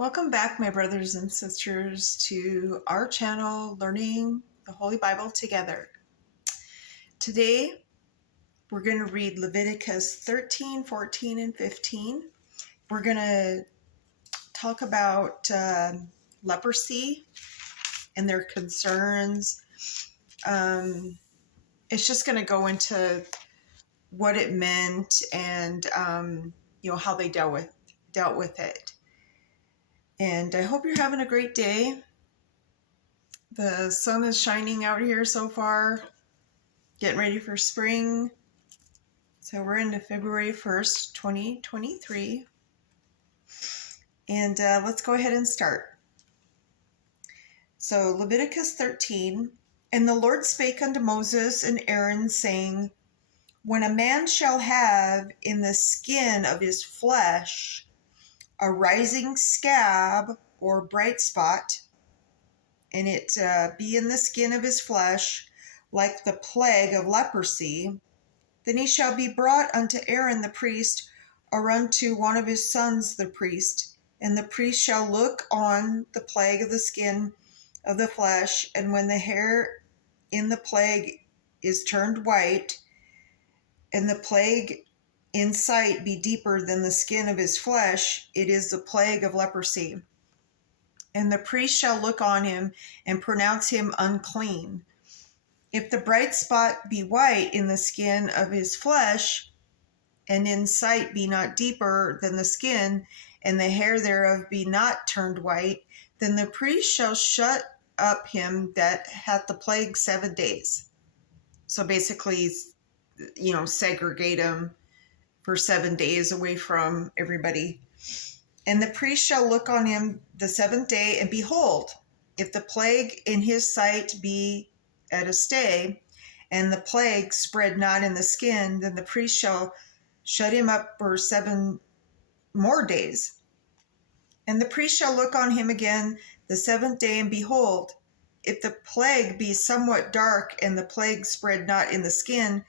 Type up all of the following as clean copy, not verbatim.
Welcome back, my brothers and sisters, to our channel, Learning the Holy Bible Together. Today, we're going to read Leviticus 13, 14, and 15. We're going to talk about leprosy and their concerns. It's just going to go into what it meant and how they dealt with it. And I hope you're having a great day. The sun is shining out here so far, getting ready for spring. So we're into February 1st, 2023. And let's go ahead and start. So Leviticus 13, And the Lord spake unto Moses and Aaron, saying, When a man shall have in the skin of his flesh a rising scab or bright spot, and it be in the skin of his flesh, like the plague of leprosy, then he shall be brought unto Aaron the priest, or unto one of his sons the priest, and the priest shall look on the plague of the skin of the flesh, and when the hair in the plague is turned white, and the plague in sight be deeper than the skin of his flesh, it is the plague of leprosy. And the priest shall look on him and pronounce him unclean. If the bright spot be white in the skin of his flesh, and in sight be not deeper than the skin, and the hair thereof be not turned white, then the priest shall shut up him that hath the plague 7 days. So basically, segregate him for 7 days away from everybody. And the priest shall look on him the 7th day, and behold, if the plague in his sight be at a stay, and the plague spread not in the skin, then the priest shall shut him up for 7 more days. And the priest shall look on him again the 7th day, and behold, if the plague be somewhat dark, and the plague spread not in the skin,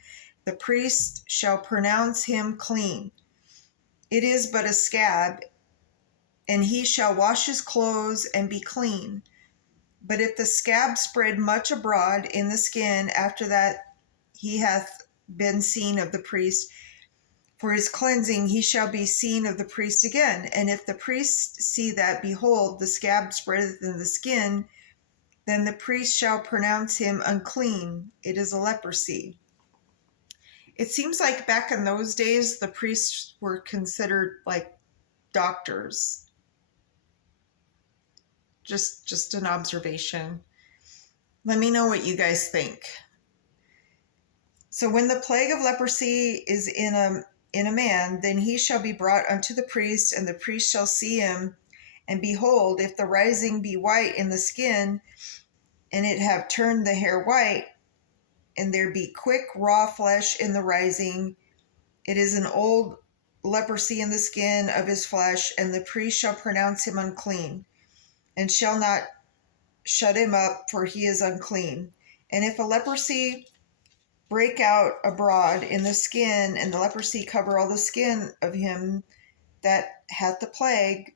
the priest shall pronounce him clean. It is but a scab, and he shall wash his clothes and be clean. But if the scab spread much abroad in the skin, after that he hath been seen of the priest, for his cleansing he shall be seen of the priest again. And if the priest see that, behold, the scab spreadeth in the skin, then the priest shall pronounce him unclean. It is a leprosy. It seems like back in those days, the priests were considered like doctors. Just an observation. Let me know what you guys think. So when the plague of leprosy is in a man, then he shall be brought unto the priest, and the priest shall see him. And behold, if the rising be white in the skin, and it have turned the hair white, and there be quick raw flesh in the rising, it is an old leprosy in the skin of his flesh, and the priest shall pronounce him unclean, and shall not shut him up, for he is unclean. And if a leprosy break out abroad in the skin, and the leprosy cover all the skin of him that hath the plague,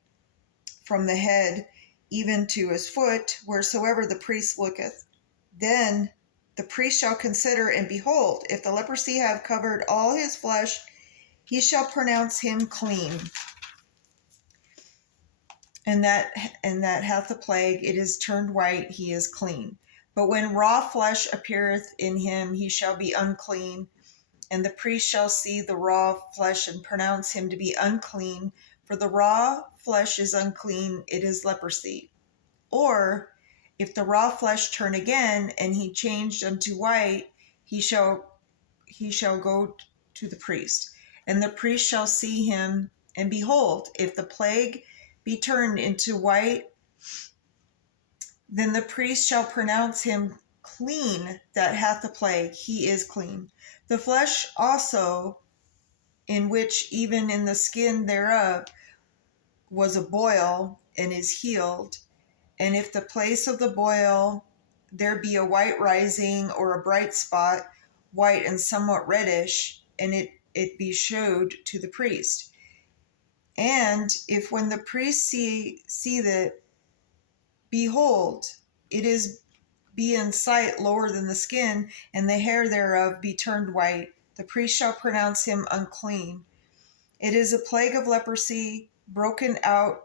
from the head even to his foot, wheresoever the priest looketh, then the priest shall consider, and behold, if the leprosy have covered all his flesh, he shall pronounce him clean. And that hath the plague, it is turned white, he is clean. But when raw flesh appeareth in him, he shall be unclean, and the priest shall see the raw flesh and pronounce him to be unclean, for the raw flesh is unclean, it is leprosy. Or, if the raw flesh turn again, and he changed unto white, he shall go to the priest, and the priest shall see him, and behold, if the plague be turned into white, then the priest shall pronounce him clean that hath the plague, he is clean. The flesh also, in which even in the skin thereof was a boil, and is healed, and if the place of the boil there be a white rising, or a bright spot, white and somewhat reddish, and it be showed to the priest. And if when the priest see that, behold, it is be in sight lower than the skin, and the hair thereof be turned white, the priest shall pronounce him unclean. It is a plague of leprosy broken out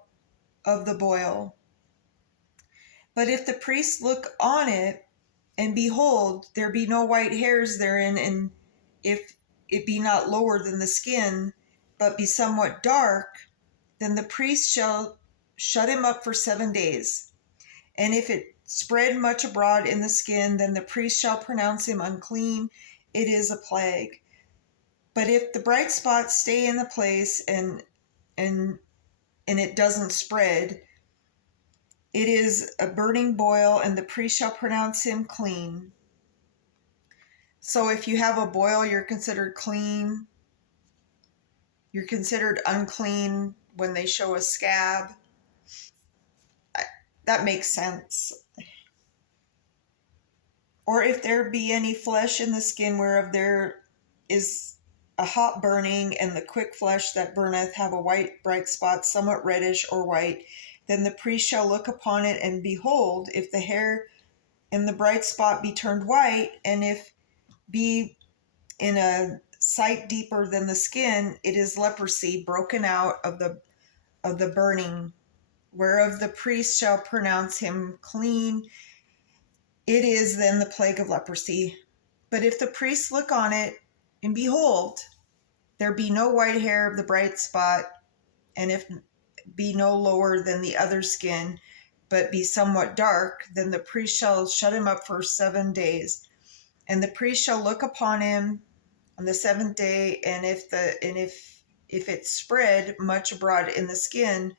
of the boil. But if the priest look on it, and behold, there be no white hairs therein, and if it be not lower than the skin, but be somewhat dark, then the priest shall shut him up for 7 days. And if it spread much abroad in the skin, then the priest shall pronounce him unclean. It is a plague. But if the bright spots stay in the place and it doesn't spread, it is a burning boil, and the priest shall pronounce him clean. So if you have a boil, you're considered clean. You're considered unclean when they show a scab. That makes sense. Or if there be any flesh in the skin whereof there is a hot burning, and the quick flesh that burneth have a white bright spot, somewhat reddish or white, then the priest shall look upon it, and behold, if the hair in the bright spot be turned white, and if be in a sight deeper than the skin, it is leprosy broken out of the burning, whereof the priest shall pronounce him clean. It is then the plague of leprosy. But if the priest look on it, and behold, there be no white hair of the bright spot, and if be no lower than the other skin, but be somewhat dark, then the priest shall shut him up for 7 days. And the priest shall look upon him on the 7th day, and if it spread much abroad in the skin,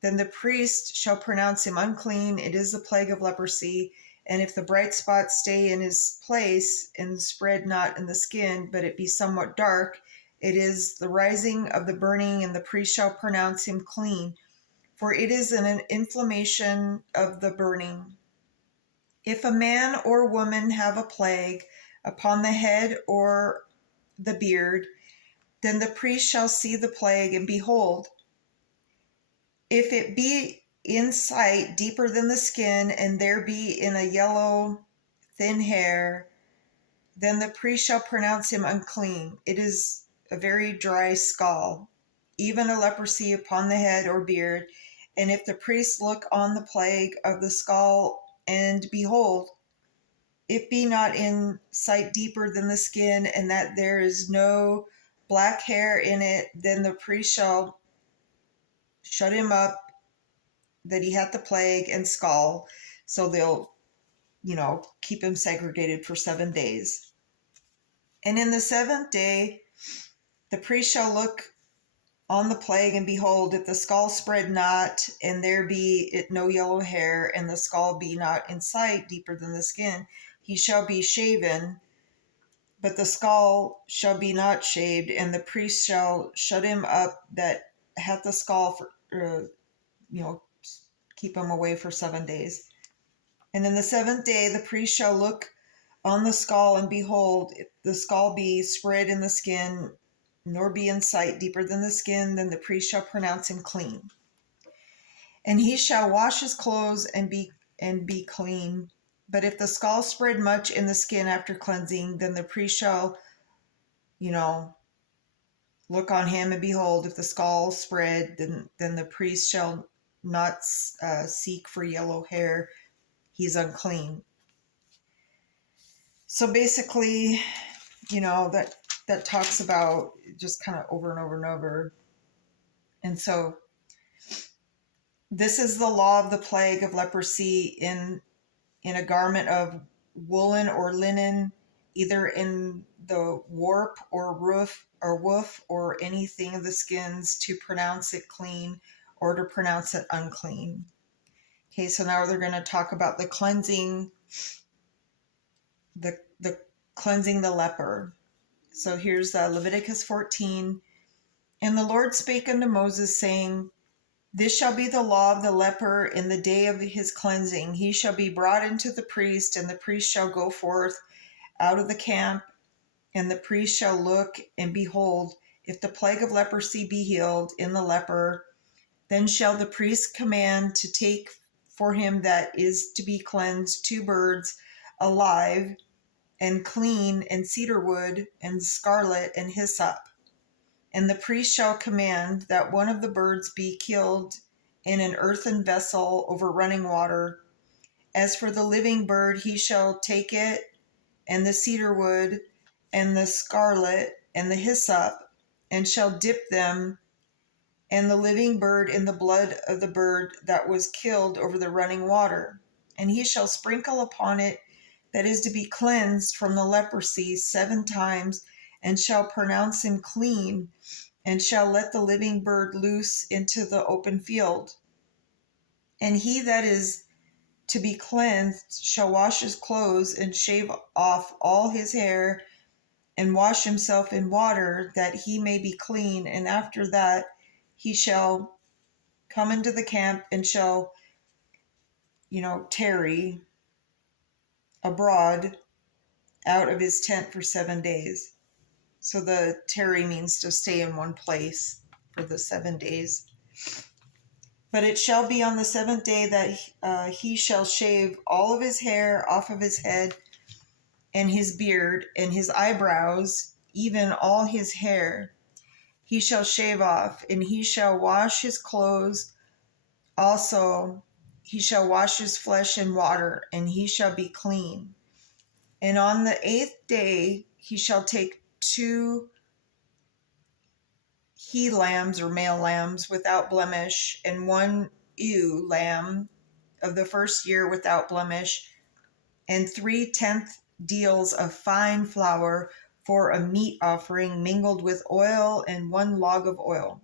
then the priest shall pronounce him unclean. It is the plague of leprosy. And if the bright spot stay in his place, and spread not in the skin, but it be somewhat dark, it is the rising of the burning, and the priest shall pronounce him clean, for it is an inflammation of the burning. If a man or woman have a plague upon the head or the beard, then the priest shall see the plague, and behold, if it be in sight deeper than the skin, and there be in a yellow thin hair, then the priest shall pronounce him unclean. It is a very dry scall, even a leprosy upon the head or beard. And if the priest look on the plague of the scall, and behold, it be not in sight deeper than the skin, and that there is no black hair in it, then the priest shall shut him up, that he hath the plague and scall. So they'll, keep him segregated for 7 days. And in the 7th day, the priest shall look on the plague, and behold, if the scall spread not, and there be it no yellow hair, and the scall be not in sight deeper than the skin, he shall be shaven, but the scall shall be not shaved, and the priest shall shut him up that hath the scall for, keep him away for 7 days. And in the 7th day, the priest shall look on the scall, and behold, if the scall be spread in the skin, nor be in sight deeper than the skin, then the priest shall pronounce him clean. And he shall wash his clothes and be clean. But if the scall spread much in the skin after cleansing, then the priest shall, look on him, and behold, if the scall spread, then the priest shall not seek for yellow hair. He's unclean. So basically, that talks about just kind of over and over and over. And so this is the law of the plague of leprosy in a garment of woolen or linen, either in the warp or woof or anything of the skins, to pronounce it clean or to pronounce it unclean. Okay, so now they're going to talk about the cleansing, the cleansing the leper. So here's Leviticus 14. And the Lord spake unto Moses, saying, This shall be the law of the leper in the day of his cleansing. He shall be brought into the priest, and the priest shall go forth out of the camp, and the priest shall look, and behold, if the plague of leprosy be healed in the leper, then shall the priest command to take for him that is to be cleansed 2 birds alive and clean, and cedar wood, and scarlet, and hyssop. And the priest shall command that one of the birds be killed in an earthen vessel over running water. As for the living bird, he shall take it, and the cedar wood, and the scarlet, and the hyssop, and shall dip them and the living bird in the blood of the bird that was killed over the running water. And he shall sprinkle upon it that is to be cleansed from the leprosy 7 times, and shall pronounce him clean, and shall let the living bird loose into the open field. And he that is to be cleansed shall wash his clothes, and shave off all his hair, and wash himself in water, that he may be clean. And after that he shall come into the camp, and shall, tarry abroad out of his tent for 7 days. So the tarry means to stay in one place for the 7 days. But it shall be on the 7th day that he shall shave all of his hair off of his head, and his beard, and his eyebrows, even all his hair he shall shave off, and he shall wash his clothes. Also he shall wash his flesh in water, and he shall be clean. And on the 8th day he shall take 2 he lambs or male lambs without blemish, and 1 ewe lamb of the first year without blemish, and 3/10 deals of fine flour for a meat offering mingled with oil, and 1 log of oil.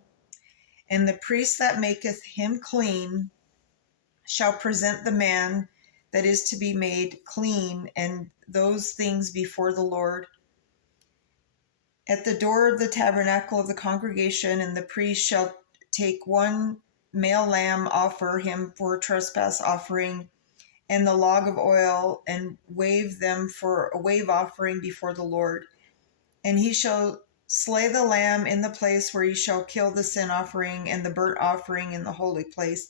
And the priest that maketh him clean shall present the man that is to be made clean and those things before the Lord at the door of the tabernacle of the congregation. And the priest shall take 1 male lamb, offer him for a trespass offering, and the log of oil, and wave them for a wave offering before the Lord. And he shall slay the lamb in the place where he shall kill the sin offering and the burnt offering in the holy place.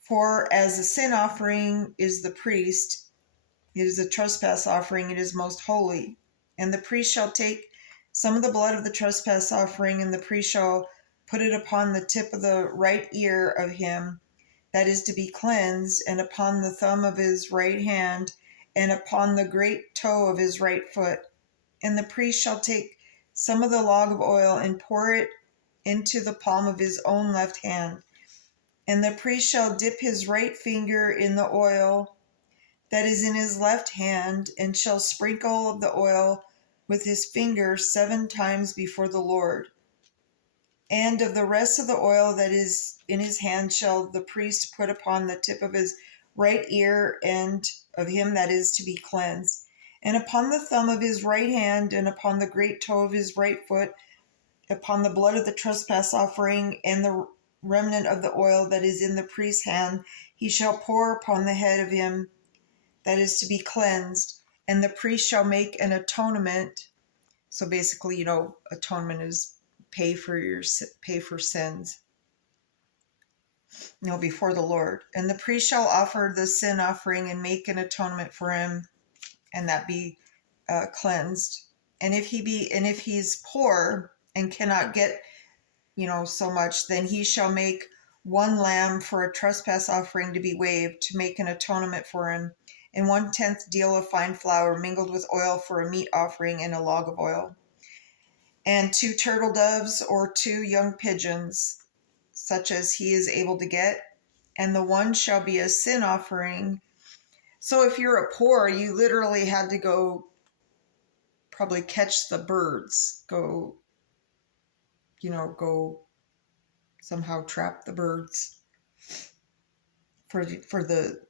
For as a sin offering is the priest, it is a trespass offering, it is most holy. And the priest shall take some of the blood of the trespass offering, and the priest shall put it upon the tip of the right ear of him that is to be cleansed, and upon the thumb of his right hand, and upon the great toe of his right foot. And the priest shall take some of the log of oil, and pour it into the palm of his own left hand. And the priest shall dip his right finger in the oil that is in his left hand, and shall sprinkle the oil with his finger 7 times before the Lord. And of the rest of the oil that is in his hand shall the priest put upon the tip of his right ear, and of him that is to be cleansed, and upon the thumb of his right hand, and upon the great toe of his right foot, upon the blood of the trespass offering, and the remnant of the oil that is in the priest's hand, he shall pour upon the head of him that is to be cleansed. And the priest shall make an atonement. So basically, atonement is pay for sins, before the Lord. And the priest shall offer the sin offering and make an atonement for him, and that be cleansed. And if he's poor and cannot get so much, then he shall make 1 lamb for a trespass offering to be waved, to make an atonement for him, and 1/10 deal of fine flour mingled with oil for a meat offering, and a log of oil, and 2 turtle doves or 2 young pigeons, such as he is able to get, and the one shall be a sin offering. So if you're a poor, you literally had to go probably catch the birds, go somehow trap the birds for the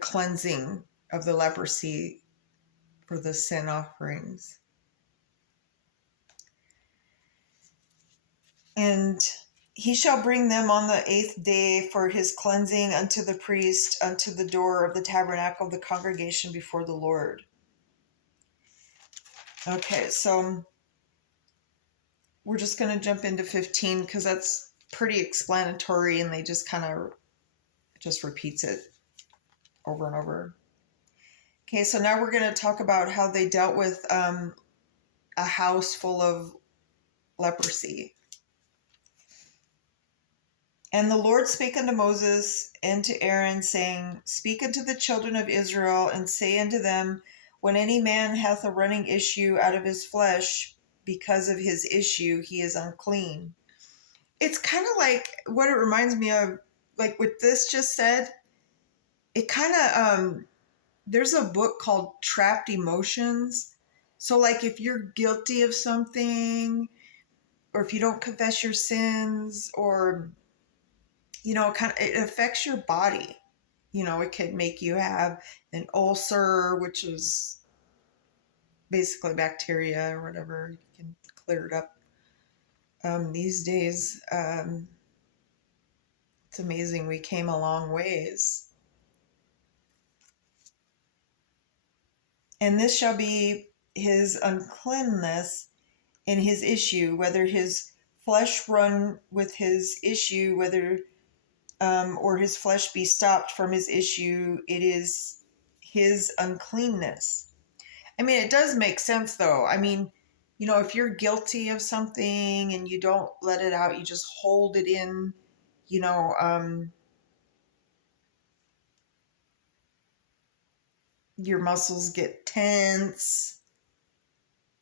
cleansing of the leprosy, for the sin offerings. And he shall bring them on the 8th day for his cleansing unto the priest, unto the door of the tabernacle of the congregation before the Lord. Okay, so we're just going to jump into 15 because that's pretty explanatory and they just kind of just repeats it over and over. Okay, so now we're going to talk about how they dealt with a house full of leprosy. And the Lord spake unto Moses and to Aaron, saying, Speak unto the children of Israel, and say unto them, When any man hath a running issue out of his flesh, because of his issue he is unclean. It's kind of like what it reminds me of, like what this just said. It kind of, there's a book called Trapped Emotions. So, like, if you're guilty of something, or if you don't confess your sins, or it affects your body. It could make you have an ulcer, which is basically bacteria or whatever. You can clear it up. These days, it's amazing. We came a long ways. And this shall be his uncleanness in his issue, whether his flesh run with his issue, whether or his flesh be stopped from his issue, it is his uncleanness. I mean, it does make sense, though. I mean, if you're guilty of something and you don't let it out, you just hold it in, you know, your muscles get tense,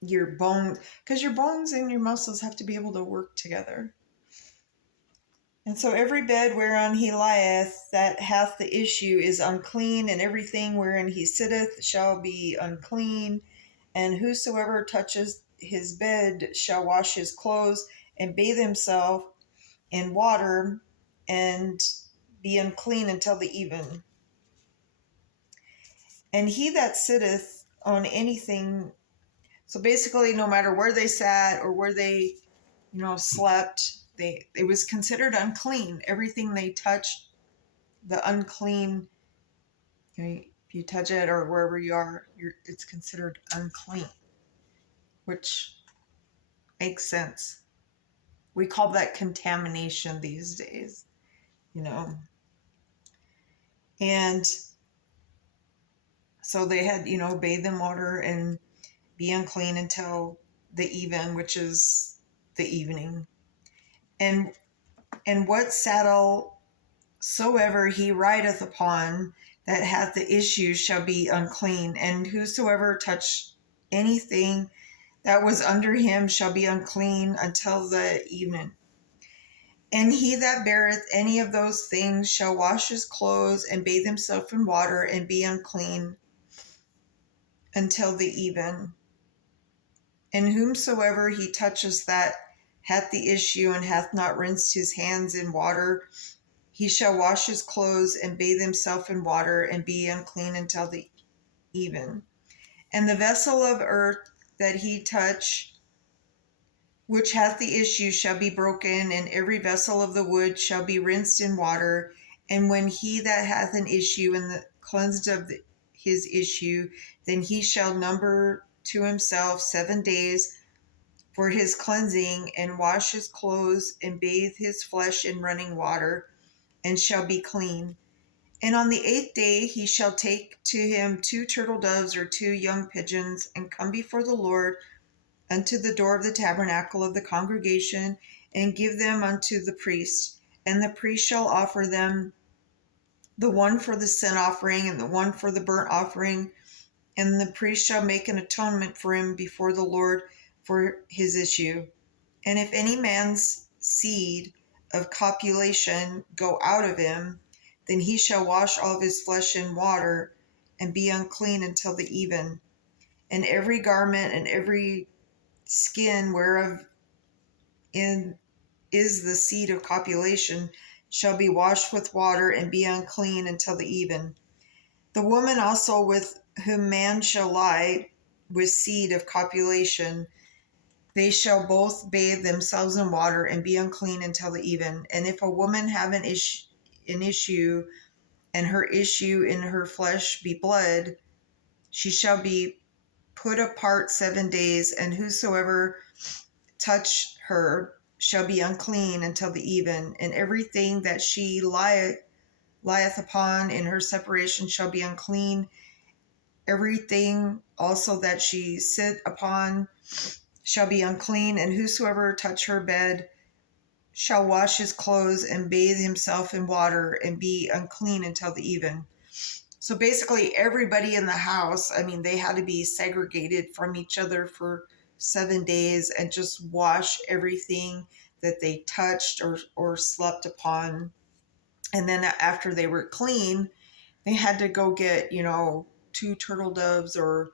because your bones and your muscles have to be able to work together. And so every bed whereon he lieth that hath the issue is unclean, and everything wherein he sitteth shall be unclean. And whosoever touches his bed shall wash his clothes and bathe himself in water and be unclean until the even. And he that sitteth on anything, so basically no matter where they sat or where they, slept, it was considered unclean. Everything they touched, the unclean, if you touch it or wherever you are, it's considered unclean, which makes sense. We call that contamination these days, And so they had, bathe in water and be unclean until the even, which is the evening. And what saddle soever he rideth upon that hath the issue shall be unclean, and whosoever touch anything that was under him shall be unclean until the evening. And he that beareth any of those things shall wash his clothes and bathe himself in water and be unclean until the even. And whomsoever he touches that hath the issue and hath not rinsed his hands in water, he shall wash his clothes and bathe himself in water and be unclean until the even. And the vessel of earth that he touch, which hath the issue, shall be broken, and every vessel of the wood shall be rinsed in water. And when he that hath an issue and cleansed of his issue, then he shall number to himself 7 days for his cleansing, and wash his clothes, and bathe his flesh in running water, and shall be clean. And on the 8th day he shall take to him 2 turtle doves or 2 young pigeons, and come before the Lord unto the door of the tabernacle of the congregation, and give them unto the priest. And the priest shall offer them, the one for the sin offering and the one for the burnt offering. And the priest shall make an atonement for him before the Lord for his issue. And if any man's seed of copulation go out of him, then he shall wash all of his flesh in water, and be unclean until the even. And every garment and every skin whereof is the seed of copulation shall be washed with water, and be unclean until the even. The woman also with whom man shall lie with seed of copulation, they shall both bathe themselves in water and be unclean until the even. And if a woman have an issue, and her issue in her flesh be blood, she shall be put apart 7 days, and whosoever touch her shall be unclean until the even, and everything that she lieth upon in her separation shall be unclean. Everything also that she sit upon shall be unclean, and whosoever touch her bed shall wash his clothes and bathe himself in water and be unclean until the even. So basically, everybody in the house, I mean, they had to be segregated from each other for 7 days and just wash everything that they touched or slept upon. And then after they were clean, they had to go get, 2 turtle doves or,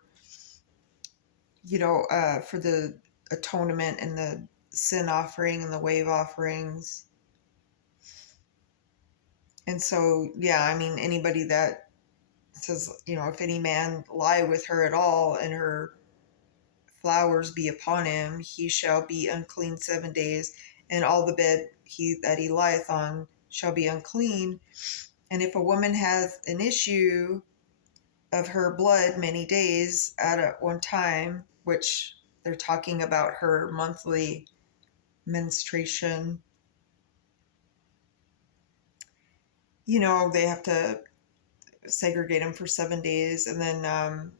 for the atonement and the sin offering and the wave offerings. And so, yeah, I mean, anybody that says, if any man lie with her at all and her flowers be upon him, he shall be unclean 7 days, and all the bed that he lieth on shall be unclean. And if a woman hath an issue of her blood many days at one time, which they're talking about her monthly menstruation, they have to segregate them for 7 days, and then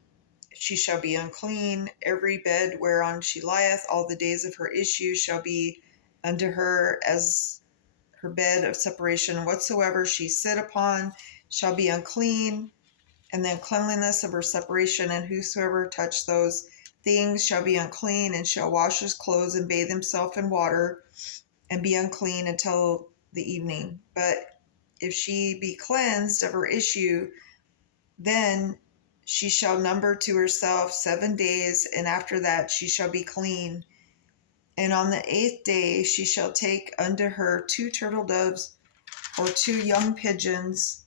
she shall be unclean. Every bed whereon she lieth all the days of her issue shall be unto her as her bed of separation. Whatsoever she sit upon shall be unclean. And then cleanliness of her separation, and whosoever touch those things shall be unclean, and shall wash his clothes and bathe himself in water, and be unclean until the evening. But if she be cleansed of her issue, then she shall number to herself 7 days, and after that she shall be clean. And on the 8th day she shall take unto her 2 turtle doves or 2 young pigeons,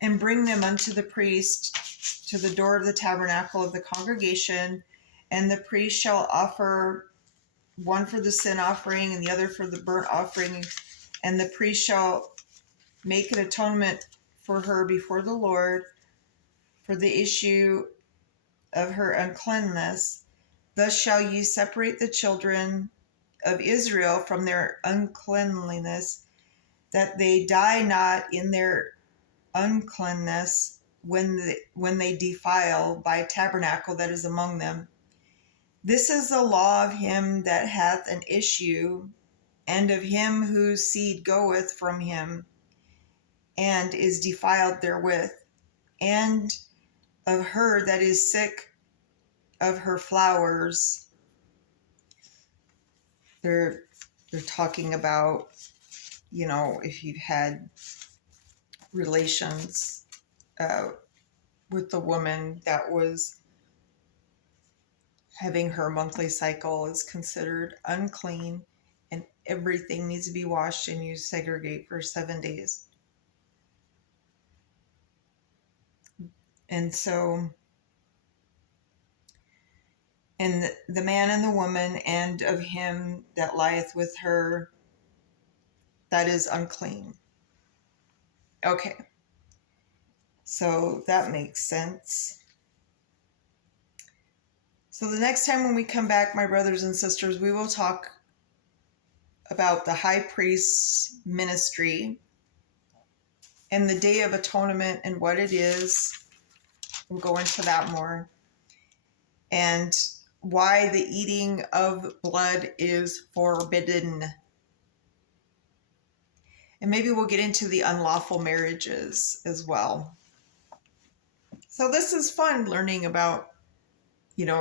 and bring them unto the priest to the door of the tabernacle of the congregation. And the priest shall offer one for the sin offering and the other for the burnt offering. And the priest shall make an atonement for her before the Lord for the issue of her uncleanness. Thus shall ye separate the children of Israel from their uncleanliness, that they die not in their uncleanness when they defile by tabernacle that is among them. This is the law of him that hath an issue, and of him whose seed goeth from him, and is defiled therewith, and of her that is sick of her flowers. They're talking about, if you've had relations with the woman that was having her monthly cycle is considered unclean, and everything needs to be washed, and you segregate for 7 days. And so, and the man and the woman, and of him that lieth with her, that is unclean. Okay, so that makes sense. So the next time when we come back, my brothers and sisters, we will talk about the high priest's ministry and the Day of Atonement and what it is. We'll go into that more. And why the eating of blood is forbidden. And maybe we'll get into the unlawful marriages as well. So this is fun learning about,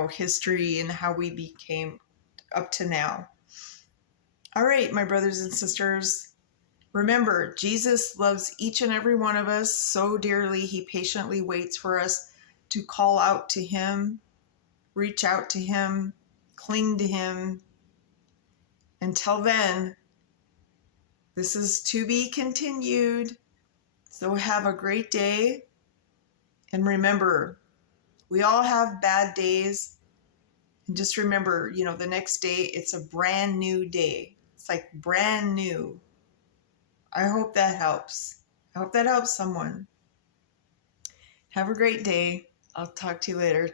history and how we became up to now. All right, my brothers and sisters, remember, Jesus loves each and every one of us so dearly. He patiently waits for us to call out to him, reach out to him, cling to him. Until then, this is to be continued. So have a great day. And remember, we all have bad days. And just remember, the next day, it's a brand new day. It's like brand new. I hope that helps. I hope that helps someone. Have a great day. I'll talk to you later.